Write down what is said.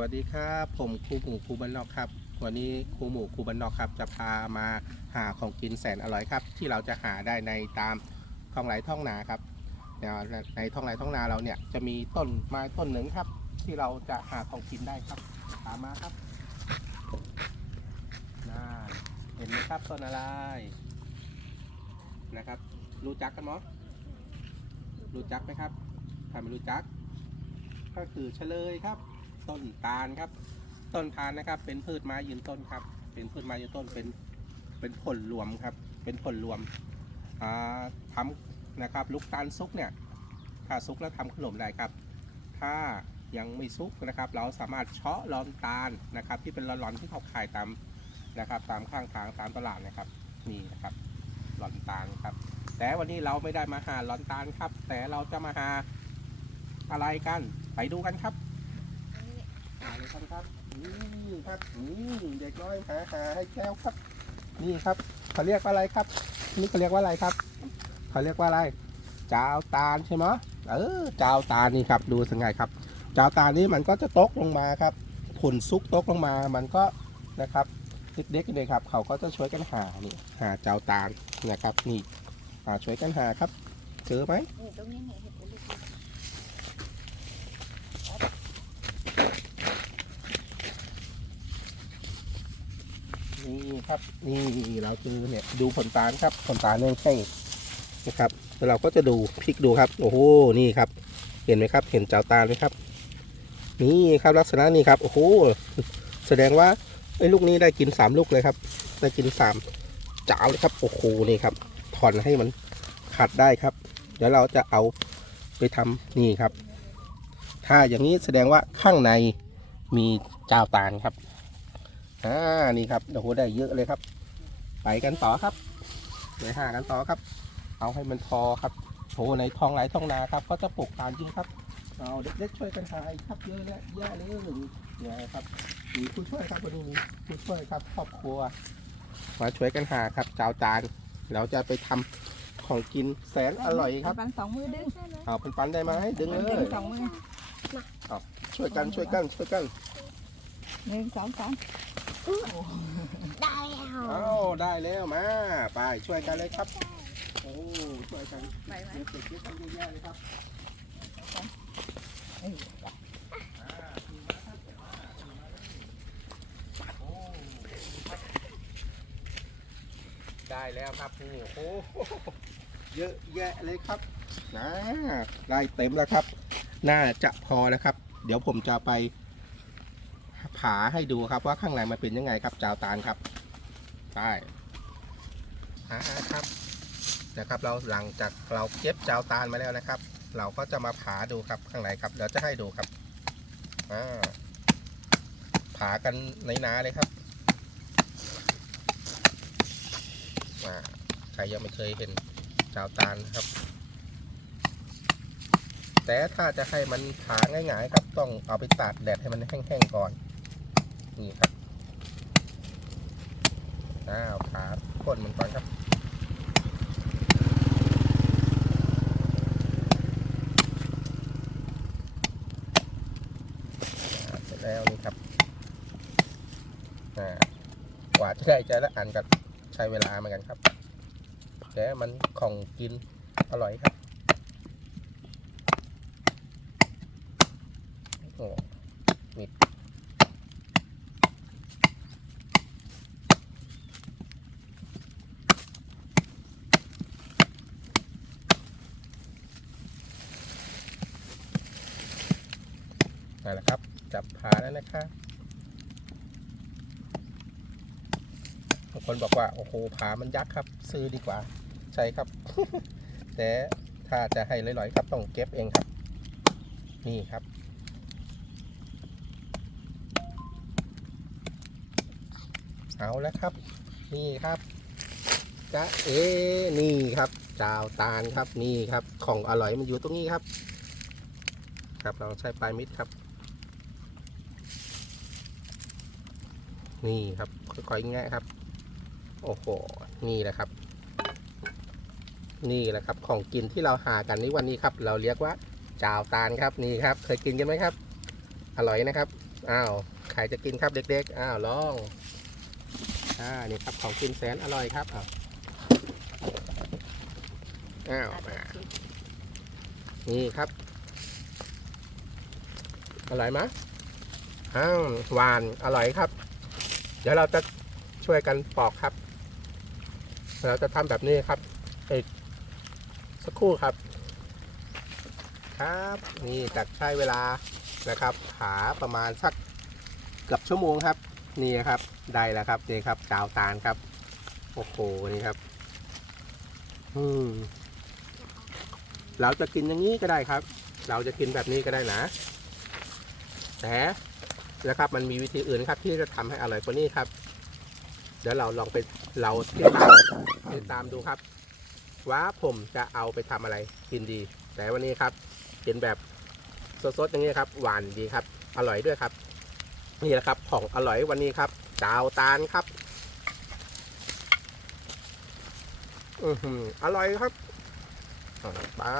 วัสดีครับผมครูหมูครูบันนอกครับ วันนี้ครูหมูครูบันนอกครับ จะพามาหาของกินแสนอร่อยครับ ที่เราจะหาได้ในตามท้องไร่ท้องนาครับในท้องไร่ท้องนาเราเนี่ยจะมีต้นไม้ต้นหนึ่งครับ ที่เราจะหาของกินได้ครับตามมาครับน่าเห็นไหมครับต้นอะไรนะครับ รู้จักกันมั้ยรู้จักไหมครับถ้าไม่รู้จัก ก็คือเฉลยครับ ต้นตาลครับ ต้นตาลนะครับ เป็นพืชไม้ยืนต้นครับ เป็นพืชไม้ยืนต้นเป็นเป็นผลรวมครับ เป็นผลรวมอ่าทำนะครับลูกตาลซุกเนี่ยถ้าซุกแล้วทำขนมได้ครับ ถ้ายังไม่ซุกนะครับ เราสามารถเชาะลอนตาลนะครับ ที่เป็นลอนๆที่เขาขายตามนะครับ ตามข้างทางตามตลาดนะครับนี่นะครับลอนตาลครับ แต่วันนี้เราไม่ได้มาหาลอนตาลครับ แต่เราจะมาหาอะไรกัน ไปดูกันครับาเลยครับครับนี่ครับนี่เด็กน้อยหาหาให้แก้วครับ นี่ครับเขาเรียกว่าอะไรครับ นี่เขาเรียกว่าอะไรครับเขาเรียกว่าอะไรจาวตาลใช่ไหมเออจาวตาลนี่ครับ ดูสังไงครับจาวตาลนี่มันก็จะตกลงมาครับผลซุกตกลงมามันก็นะครับเด็กๆเลยครับ เขาก็จะช่วยกันหานี่หาจาวตาลนะครับนี่หาช่วยกันหาครับ เจอไหมตรงนี้เห็น นี่ครับนี่เราเจอเนี่ยดูผลตาลครับผลตาลเนี่ยแห้งนะครับแล้วเราก็จะดูพลิกดูครับ โอ้โหนี่ครับ เห็นไหมครับ เห็นเจ้าตาลไหมครับ นี่ครับลักษณะนี้ครับโอ้โหแสดงว่าไอ้ลูกนี้ได้กินสามลูกเลยครับ ได้กินสามจ้าเลยครับโอ้โหนี่ครับถอนให้มันขัดได้ครับ เดี๋ยวเราจะเอาไปทำนี่ครับ ถ้าอย่างนี้แสดงว่าข้างในมีเจ้าตาลครับ อ่านี่ครับโอ้โหได้เยอะเลยครับ ไปกันต่อครับไปหากันต่อครับ เอาให้มันพอครับโหในท้องไหลท้องนาครับ ก็จะปลูกตาลจริงครับเอาเด็กๆช่วยกันหาอีกครับเยอะแยะแยะเลยเนี่ยครับมีผู้ช่วยครับวันนี้มีผู้ช่วยครับครอบครัวมาช่วยกันหาครับเจ้าตาลเราจะไปทำของกินแสนอร่อยครับปันสองมือดึงเอาปันๆได้ไหมดึงเลดึยงสองมือช่วยกันช่วยกันช่วยกันหนึ่งสองสาม ได้แล้วเอาได้แล้วมาไปช่วยกันเลยครับ โอ้ช่วยกันไปไหมเก็บเก็บเก็บกันเยอะแยะเลยครับเออได้แล้วครับโอ้โหเยอะแยะเลยครับนะได้เต็มแล้วครับ น่าจะพอแล้วครับ เดี๋ยวผมจะไป ผ่าให้ดูครับว่าข้างในมันเป็นยังไงครับจาวตาลครับได้อ่าครับนะครับ เราหลังจากเราเก็บจาวตาลมาแล้วนะครับ เราก็จะมาผ่าดูครับข้างในครับเดี๋ยวจะให้ดูครับอ่าผ่ากันในนาเลยครับว่าใครยังไม่เคยเห็นชาวตาลนะครับ แต่ถ้าจะให้มันขาง่ายๆครับต้องเอาไปตากแดดให้มันแห้งๆก่อน นี่ครับอ้าวขาพ่นมันก่อนครับเสร็จแล้วนี่ครับกว่าจะได้ใจละอันกับใช้เวลาเหมือนกันครับแต่มันของกินอร่อยครับโอ้มี นั่นแหละครับ จับผาแล้วนะครับางคนบอกว่า โอ้โหผามันยักษ์ครับ ซื้อดีกว่า ใช่ครับ แต่ถ้าจะให้ลอยๆครับต้องเก็บเองครับ นี่ครับเอาแล้วครับ นี่ครับจะเอนี่ครับจาวตาลครับนี่ครับ ของอร่อยมันอยู่ตรงนี้ครับ ครับเราใช้ปลายมิดครับ นี่ครับค่อยๆแงะครับ โอ้โหนี่แหละครับ นี่แหละครับ ของกินที่เราหากันในวันนี้ครับ เราเรียกว่าจาวตาลครับนี่ครับ เคยกินกันไหมครับ อร่อยนะครับอ้าวใครจะกินครับเด็กๆอ้าวลองอ่านี่ครับของกินแสนอร่อยครับอ้าวอ้าวนี่ครับอร่อยไหมอ้าวหวานอร่อยครับ ดี๋ยวเราจะช่วยกันปอกครับ เราจะทำแบบนี้ครับอีกสักครู่ครับ ครับนี่จัดใช้เวลานะครับหาประมาณสักเกือบชั่วโมงครับ นี่ครับได้แล้วครับนี่ครับกาวตาลครับโอ้โหนี่ครับ อืมเราจะกินอย่างนี้ก็ได้ครับ เราจะกินแบบนี้ก็ได้นะ แต่ นะครับ มันมีวิธีอื่นครับที่จะทำให้อร่อยกว่านี้ครับ เดี๋ยวเราลองไปเราติดตามติดตามดูครับ ว่าผมจะเอาไปทำอะไรกินดี แต่วันนี้ครับกินแบบสดๆอย่างนี้ครับ หวานดีครับ อร่อยด้วยครับ นี่แหละครับของอร่อยวันนี้ครับดาวตาลครับอือหืออร่อยครับอ่า